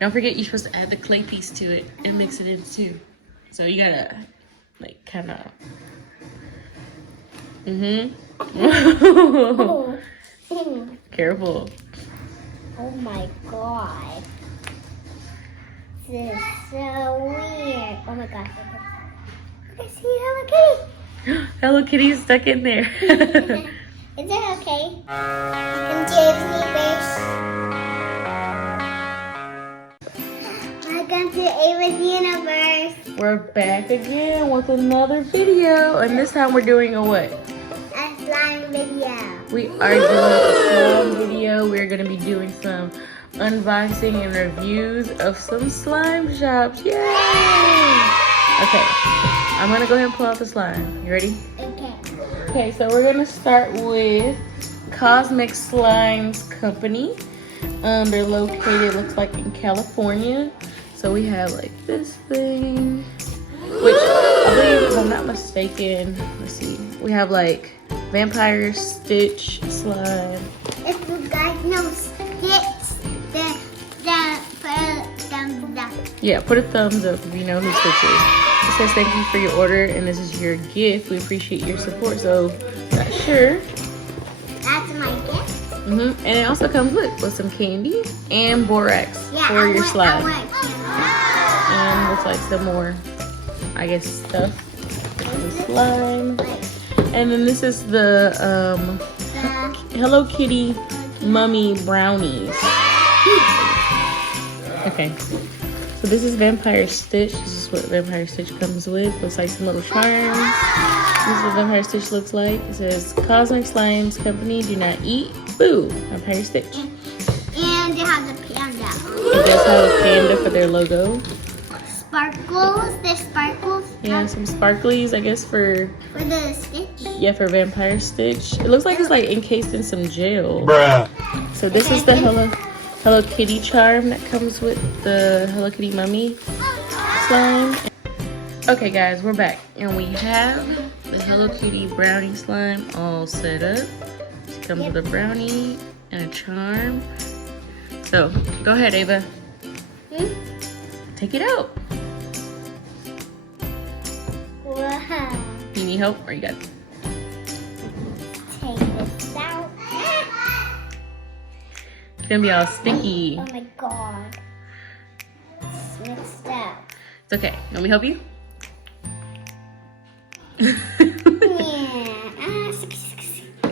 Don't forget, you're supposed to add the clay piece to it and mix it in too. So you gotta, like, kind of. Careful. Oh my god. This is so weird. Oh my gosh. I see Hello Kitty. Hello Kitty is stuck in there. Is it okay? Welcome to Ava's Universe. We're back again with another video, and this time we're doing a what? A slime video. We are doing a slime video. We're gonna be doing some unboxing and reviews of some slime shops. Yay! Okay, I'm gonna go ahead and pull out the slime. You ready? Okay. Okay, so we're gonna start with Cosmic Slimes Company. They're located, looks like, in California. So we have like this thing, which I believe, if I'm not mistaken, let's see, we have like Vampire Stitch slime. If you guys know Stitch, then put a thumbs up. Yeah, put a thumbs up if you know who Stitch is. It says thank you for your order and this is your gift. We appreciate your support. So not sure. That's my gift. And it also comes with some candy and borax for your slime. And looks like some more, I guess, stuff. The slime. And then this is the Hello Kitty Mummy Brownies. Okay. So this is Vampire Stitch. This is what Vampire Stitch comes with. Looks like some little charms. This is what Vampire Stitch looks like. It says Cosmic Slimes Company, do not eat. Boo! Vampire Stitch. And they have the panda. It does have a panda for their logo. Sparkles. There's sparkles. Yeah, some sparklies, I guess, for the Stitch. Yeah, for Vampire Stitch. It looks like it's like encased in some gel. Bruh. So this is the Hello Kitty charm that comes with the Hello Kitty Mummy slime. Okay guys, we're back. And we have the Hello Kitty brownie slime all set up. It comes with a brownie and a charm. So, go ahead, Ava. Take it out. Wow. You need help or you got it? Take this out. It's gonna be all sticky. Oh my god. It's mixed up. It's okay. Want me to help you?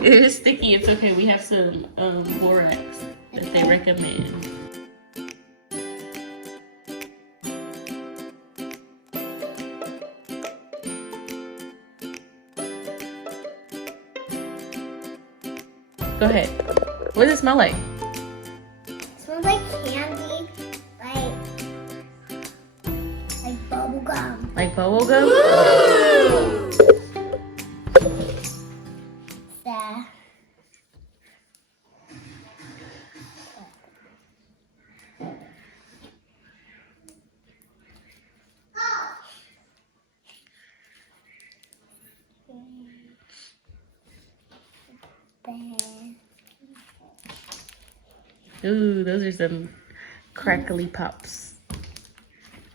It is sticky. It's okay. We have some borax that they recommend. Go ahead. What does it smell like? It smells like candy, like bubble gum. Like bubble gum? Ooh, those are some crackly pops.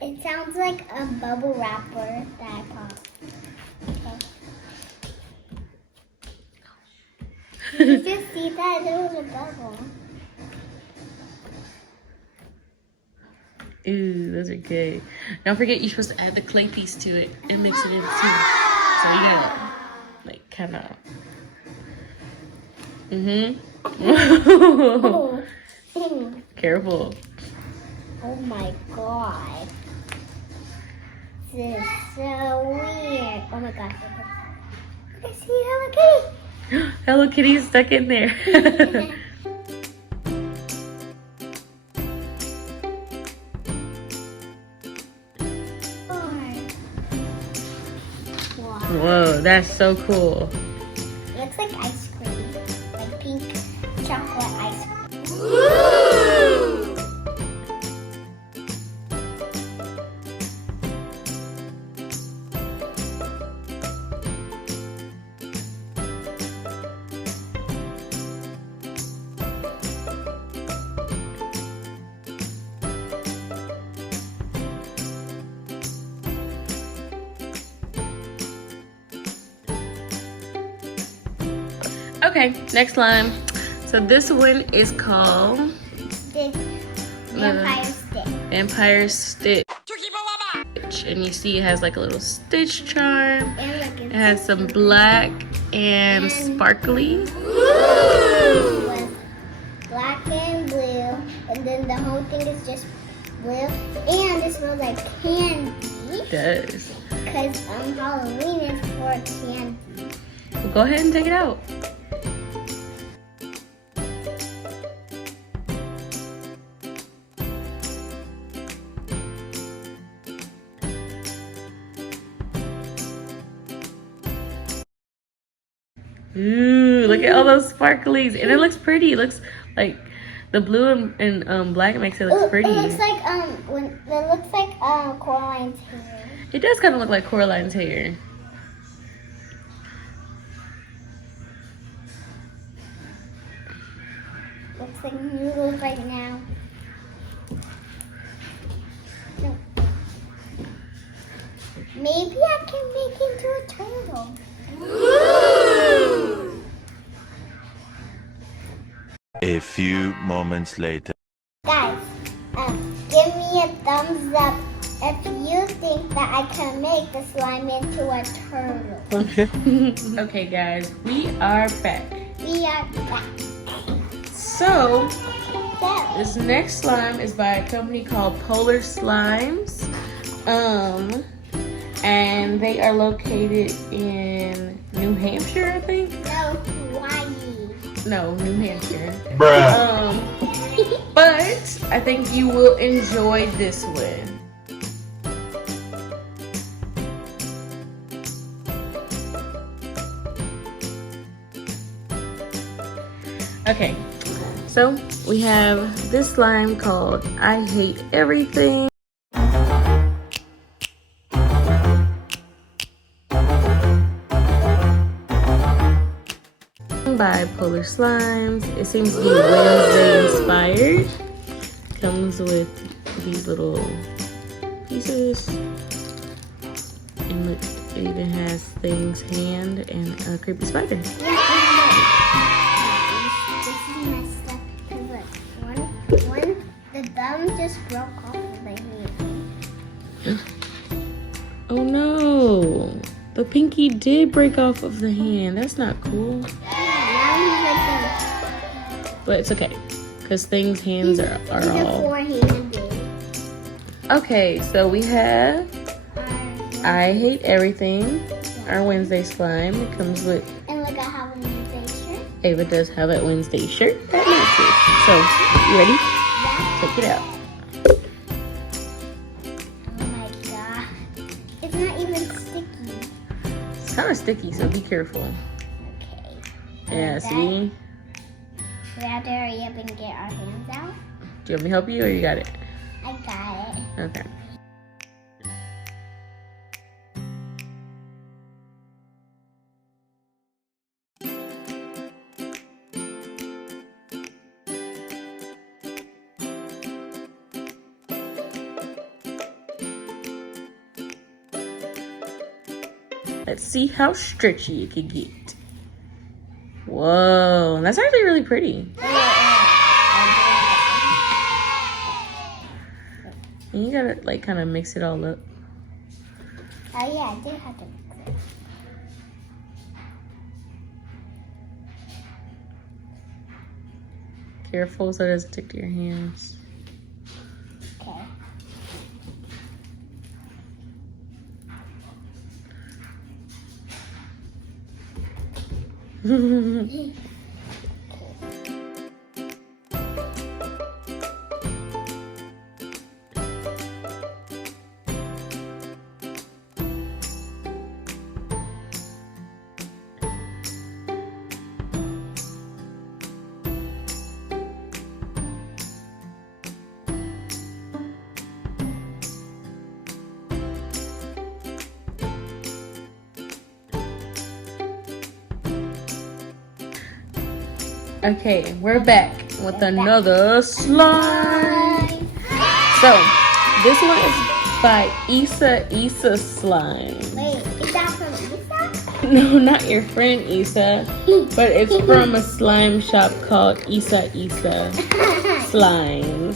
It sounds like a bubble wrapper that I popped. Okay. Did you just see that? There was a bubble. Ooh, those are good. Don't forget, you're supposed to add the clay piece to it and mix it in too. So you gotta, like, kind of. Careful. Oh my god. This is so weird. Oh my gosh. I see Hello Kitty. Hello Kitty is stuck in there. Whoa, that's so cool. It looks like ice cream. Like pink chocolate ice cream. Okay, next slime. So this one is called This vampire stick. Vampire Stitch. And you see it has like a little stitch charm. And look, It has some black and sparkly. with black and blue, and then the whole thing is just blue. And it smells like candy. It does. Because Halloween is for candy. Well, go ahead and take it out. Ooh, look at all those sparklies. And it looks pretty. It looks like the blue and black makes it look pretty. It looks like Coraline's hair. It does kind of look like Coraline's hair. Looks like noodles right now. No. Maybe I can make it into a turtle. A few moments later. Guys, give me a thumbs up if you think that I can make the slime into a turtle. Okay. Okay, guys, we are back. We are back. So, So, this next slime is by a company called Polar Slimes. And they are located in New Hampshire, I think. no, Hawaii. No, New Hampshire. Bruh. But I think you will enjoy this one. Okay, so we have this slime called I Hate Everything. By Polar Slimes. It seems to be Wednesday inspired. Comes with these little pieces. And look, it even has Thing's hand and a creepy spider. This is messed up. Cause look, one, the thumb just broke off of my hand. Oh no! The pinky did break off of the hand. That's not cool. But it's okay, because Thing's hands are all... four-handed. Okay, so we have I Hate Everything, our Wednesday slime. It comes with... And look, I have a Wednesday shirt. Ava does have that Wednesday shirt that matches. So, you ready? Yeah. Take it out. Oh my god. It's not even sticky. It's kind of sticky, so be careful. Okay. Yeah, see? We have to hurry up and get our hands out. Do you want me to help you, or you got it? I got it. Okay. Let's see how stretchy it can get. Whoa, that's actually really pretty. And you gotta like kind of mix it all up. Oh yeah, I did have to mix it. Careful so it doesn't stick to your hands. Okay. Okay, we're back with another slime. So, this one is by IsaIsaSlimes. Wait, is that from Isa? No, not your friend Isa, but it's from a slime shop called IsaIsaSlimes.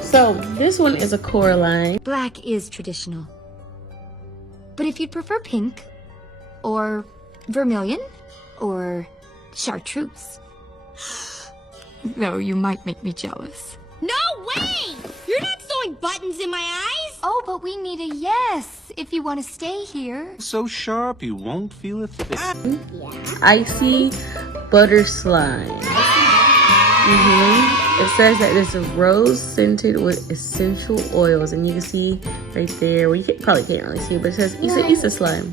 So this one is a Coraline. Black is traditional. But if you'd prefer pink, or vermilion, or chartreuse, though you might make me jealous. No way! You're not sewing buttons in my eyes! Oh, but we need a yes if you want to stay here. So sharp you won't feel a thing. Icy butter slime. It says that it's rose scented with essential oils, and you can see right there. Well, you probably can't really see, but it says Isa slime.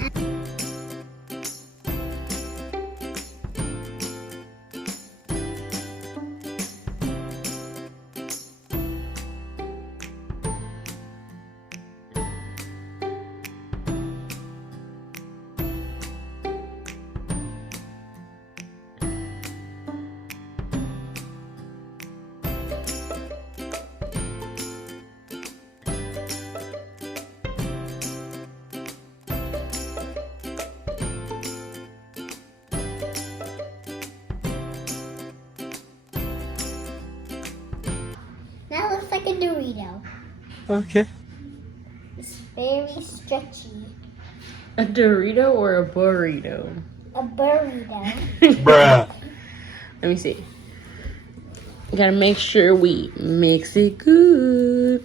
That looks like a Dorito. Okay. It's very stretchy. A Dorito or a burrito? A burrito. Bruh. Let me see. You gotta make sure we mix it good.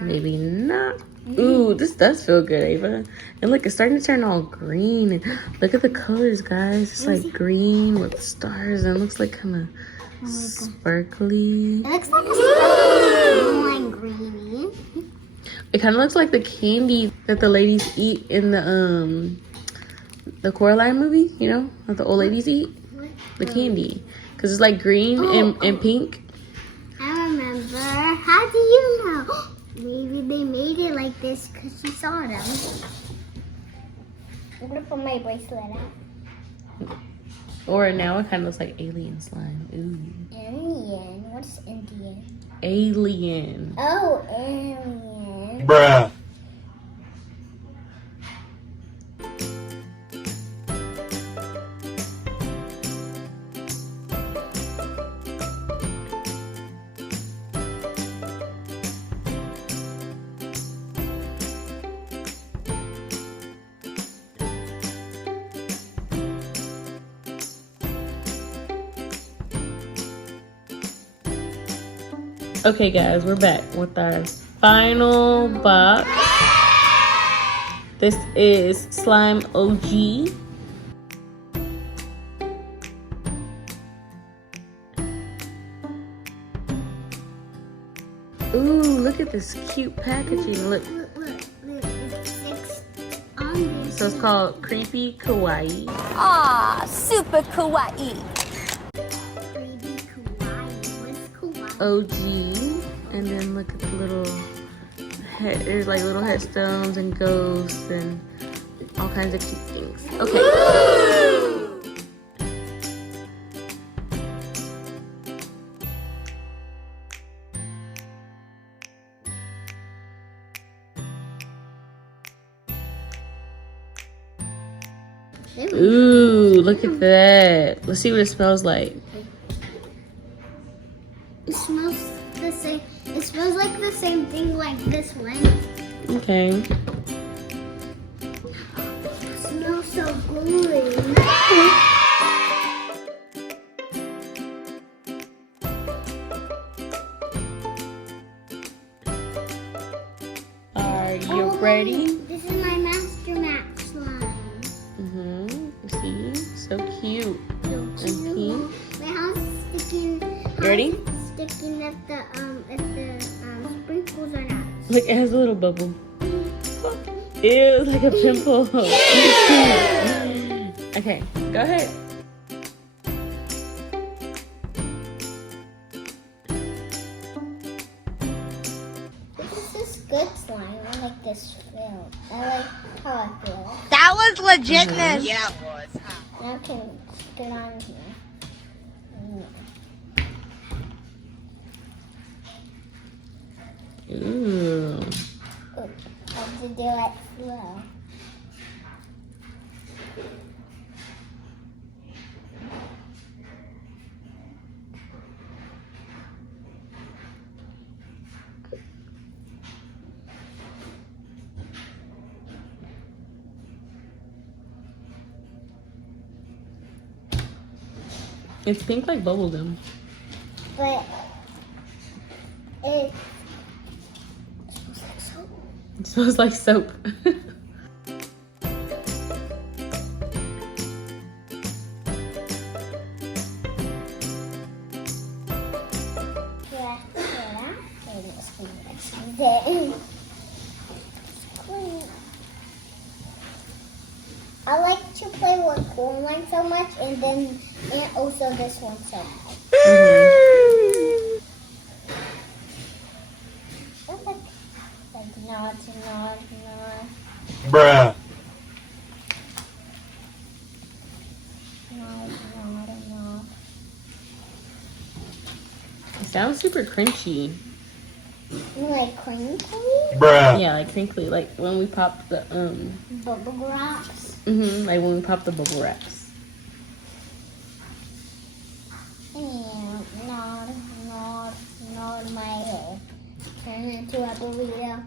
Maybe not. Ooh, this does feel good, Ava. And look, it's starting to turn all green. And look at the colors, guys. It's like green with stars, and it looks like kind of sparkly. It looks like a sparkling greeny. It kind of looks like the candy that the ladies eat in the Coraline movie. You know, that the old ladies eat. The candy, because it's like green and pink. I remember. How do you know? Maybe they made it like this because you saw them. I'm gonna put my bracelet on. Or now it kind of looks like alien slime. Ooh. Indian. What's Indian? Alien. Oh, alien. Bruh. Okay, guys, we're back with our final box. This is Slime OG. Ooh, look at this cute packaging. Look. Look. It's 6 on this. So it's called Creepy Kawaii. Ah, super kawaii. Baby kawaii. What's kawaii? OG. And then look at the little head. There's like little headstones and ghosts and all kinds of cute things. Okay. Ooh, look at that. Let's see what it smells like. It smells the same. It smells like the same thing like this one. Okay. It smells so good. Are you ready? This is my Master Max slime. You see? So cute. And pink. My house is sticking. You ready? Sticking at the sprinkles are not. Look, it has a little bubble. Ew, it's like a pimple. Okay, go ahead. This is good slime. I like this feel. I like how I feel. That was legitness. Yeah, it was. Now I can stick it on here. Ooh. I have to do it slow. It's pink like bubblegum. But it It smells like soap. I like to play with cool line so much, and also this one so much. It's like nod. Bruh. Nod. It sounds super crunchy. Like crinkly Bruh. Yeah, like crinkly, like when we pop the bubble wraps. like when we pop the bubble wraps. And nod my head. Turn it into a burrito.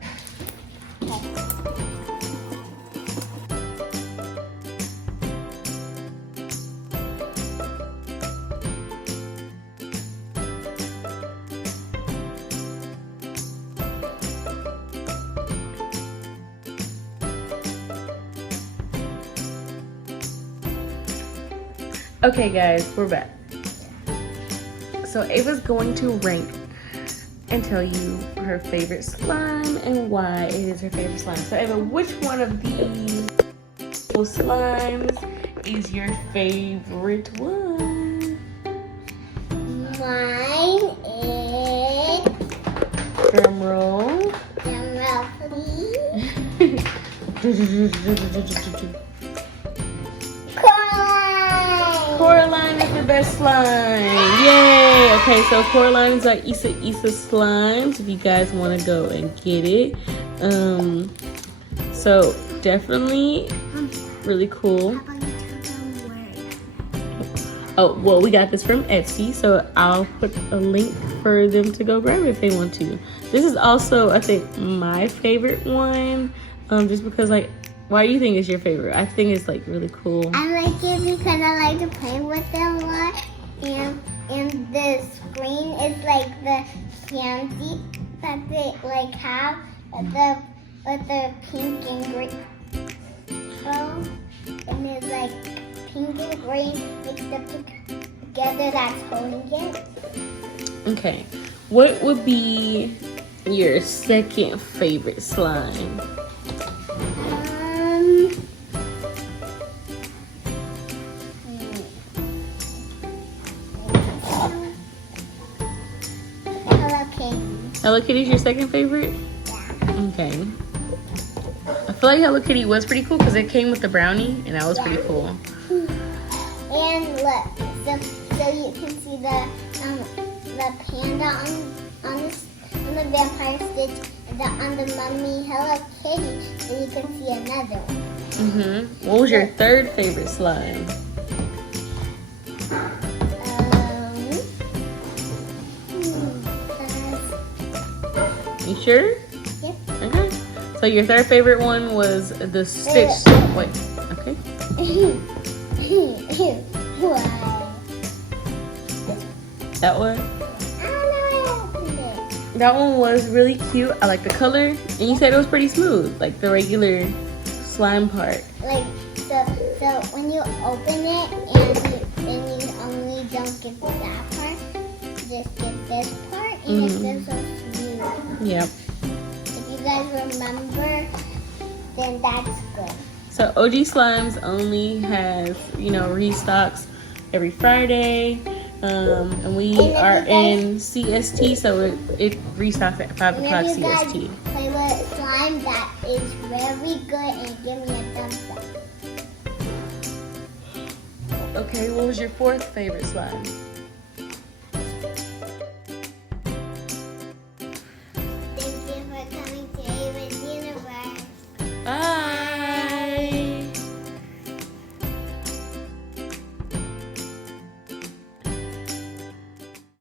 Okay guys, we're back. So Ava's going to rank and tell you her favorite slime and why it is her favorite slime. So Ava, which one of these slimes is your favorite one? Mine is Drum roll. please. Coraline is the best slime. Yay! Okay, so Coraline is like IsaIsaSlimes if you guys want to go and get it. So definitely really cool. Oh, well, we got this from Etsy, so I'll put a link for them to go grab it if they want to. This is also, I think, my favorite one, just because, like, why do you think it's your favorite? I think it's, like, really cool. I like it because I like to play with them a lot, and the screen is like the candy that they like have with the pink and green. And it's like pink and green mixed up together. That's holding it. Okay, what would be your second favorite slime? Hello Kitty's your second favorite? Yeah. Okay. I feel like Hello Kitty was pretty cool because it came with the brownie, and that was pretty cool. And look, so you can see the panda on the vampire stitch, and on the mummy Hello Kitty, and you can see another one. What was your third favorite slime? You sure? Yep. Okay. So your third favorite one was the stitch. Wait. Okay. Why? That one. I don't know how to open it. That one was really cute. I like the color, and you said it was pretty smooth, like the regular slime part. Like so when you open it and you only don't get that part, just get this part, and it's just so smooth. Yep. If you guys remember, then that's good. So OG Slimes only has, restocks every Friday. And we are in CST, so it restocks at 5 o'clock And if you guys CST. play with slime, that is very good, and give me a thumbs up. Okay, what was your fourth favorite slime?